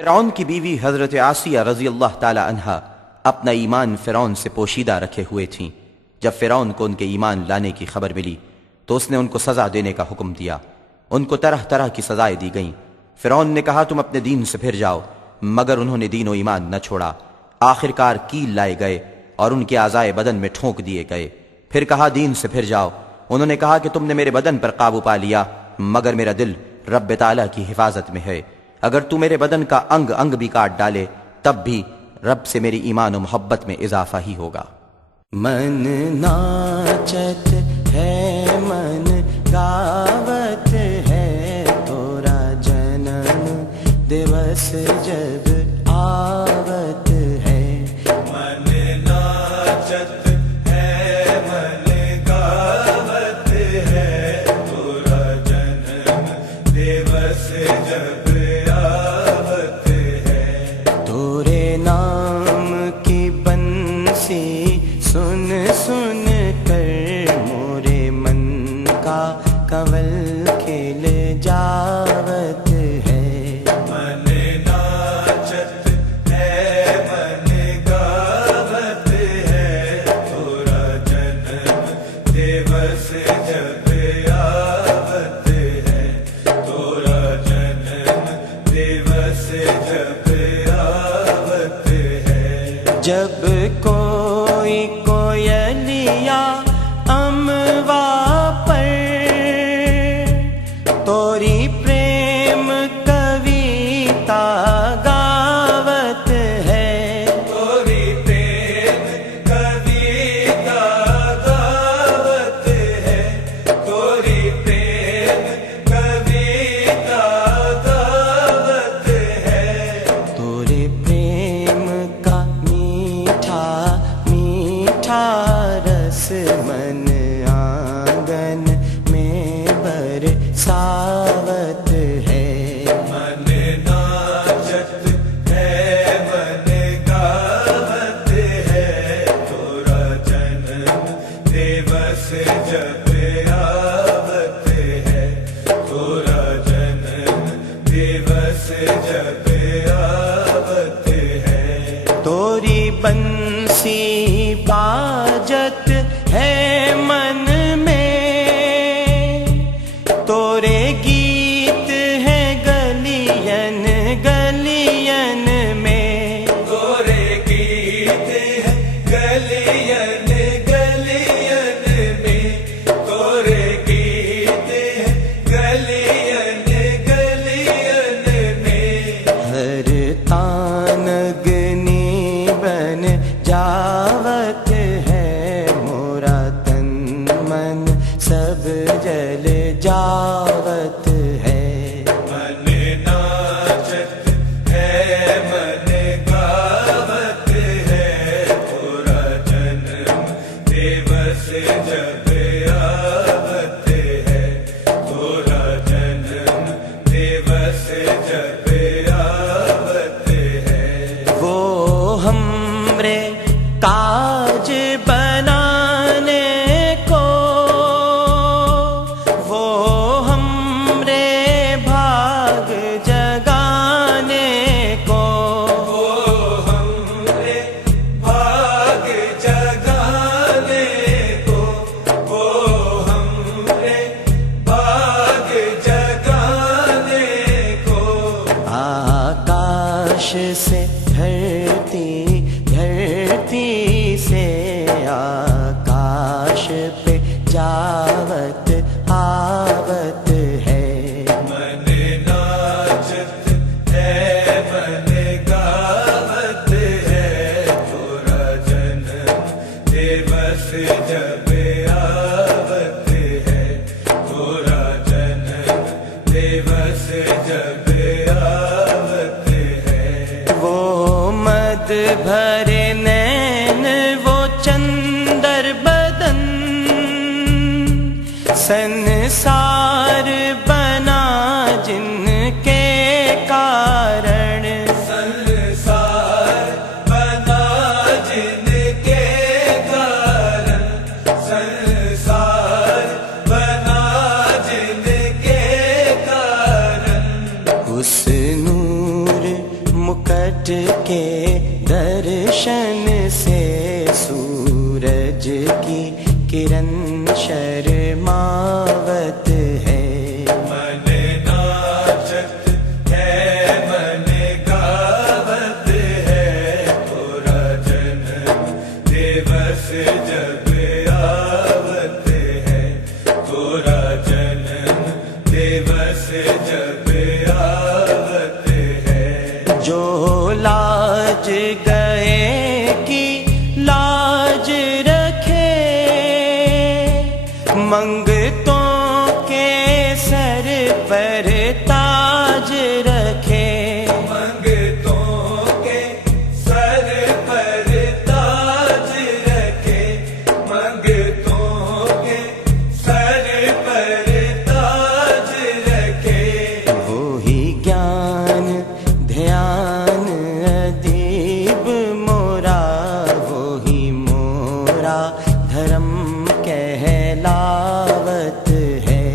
फ़िरौन की बीवी हज़रत आसिया रज़ी अल्लाह ताला अन्हा अपना ईमान फ़िरौन से पोशीदा रखे हुए थीं। जब फ़िरौन को उनके ईमान लाने की खबर मिली तो उसने उनको सज़ा देने का हुक्म दिया। उनको तरह तरह की सज़ाएं दी गईं। फ़िरौन ने कहा, तुम अपने दीन से फिर जाओ, मगर उन्होंने दीन व ईमान न छोड़ा। आखिरकार कील लाए गए और उनके आज़ाए बदन में ठोंक दिए गए। फिर कहा, दीन से फिर जाओ। उन्होंने कहा कि तुमने मेरे बदन पर काबू पा लिया, मगर मेरा दिल रब ताला की हिफाजत में है। अगर तू मेरे बदन का अंग अंग भी काट डाले तब भी रब से मेरी ईमान और मोहब्बत में इजाफा ही होगा। मन नाचत है मन गावत है, तोरा जन्म दिवस जब आवत है। मन नाचत है मन गावत है, तोरा जन्म दिवस जब आवत है। तोरे नाम की बंसी सुन सुन कर मोरे मन का कंवल खिल जावत है। मन नाचत है मन गावत है, तोरा जन्म दिवस जब आवत है। तोरा जन्म दिवस जब आवत है। जब कोई कोयलिया अमवा पर तोरी प्रेम कविता गावत है। तोरी प्रेम कविता गावत है, तोरी प्रेम कविता गावत है। तोरे प्रेम का मीठा मीठा रस मन आंगन में बरसावत है। मन नाचत है मन गावत है, तोरा जन्म दिवस जब आवत है। तोरा जन्म दिवस जब आवत है। तोरी बंसी बाजत है मन में, तोरे गीत है गलियन गलियन में। तोरे गीत है गलियन गलियन में, तोरे गीत है गलियन गलियन में। हर तानगनी बन जावत है, मोरा तन मन सब जल जावत है। मन नाचत है मन गावत है, तोरा जन्म दिवस जब आवत है। तोरा जन्म दिवस जब आवत है। वो हमरे काज बनाने को, वो हमरे भाग जगाने को, वो हमरे भाग जगाने को, वो हमरे भाग जगाने को। आकाश से धरती धरती से आकाश पे जावत आवत है। मन नाचत है मन गावत है, तोरा जन्म दिवस जब आवत है। तोरा जन्म दिवस जब आवत है। वो मद भरे नैन वो चंदर बदन, संसार बना जिनके कारण। संसार बना जिनके कारण, संसार बना जिनके कारण। उस नूर के दर्शन से सूरज की किरण शर्मावत है। मन नाचत है मन गावत है, तोरा जन्म दिवस जब आवत है, तोरा जन्म दिवस जब आवत है। जो लाज गए की लाज रखे, मंगतों के सर पर ताज रखे। मंगतों के सर पर ताज रखे, मंगतों के सर पर ताज रखे। वो ही ज्ञान ध्यान अदीब मोरा, वो ही मोरा धर्म कहलावत है।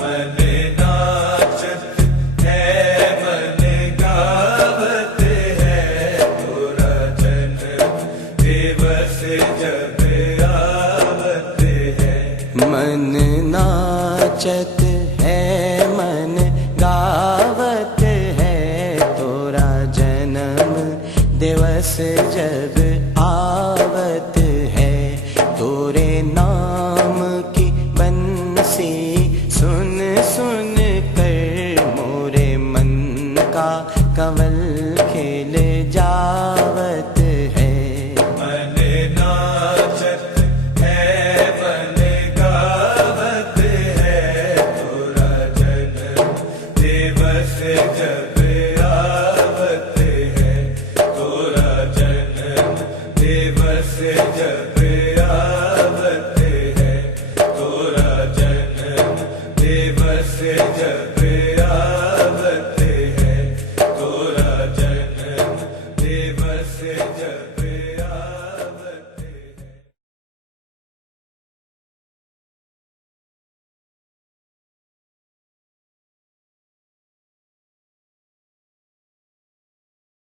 मन नाचत है मन गावत है, तोरा जन्म दिवस जब आवत है। मन नाचत है मन गावत है, तोरा जन्म दिवस जब आवत है। तोरे नाम की बंसी सुन सुन कर मोरे मन का कंवल खिल जावत है। मन नाचत है मन गावत है, तोरा जन्म दिवस जब आवत है, तोरा जन्म दिवस जब आवत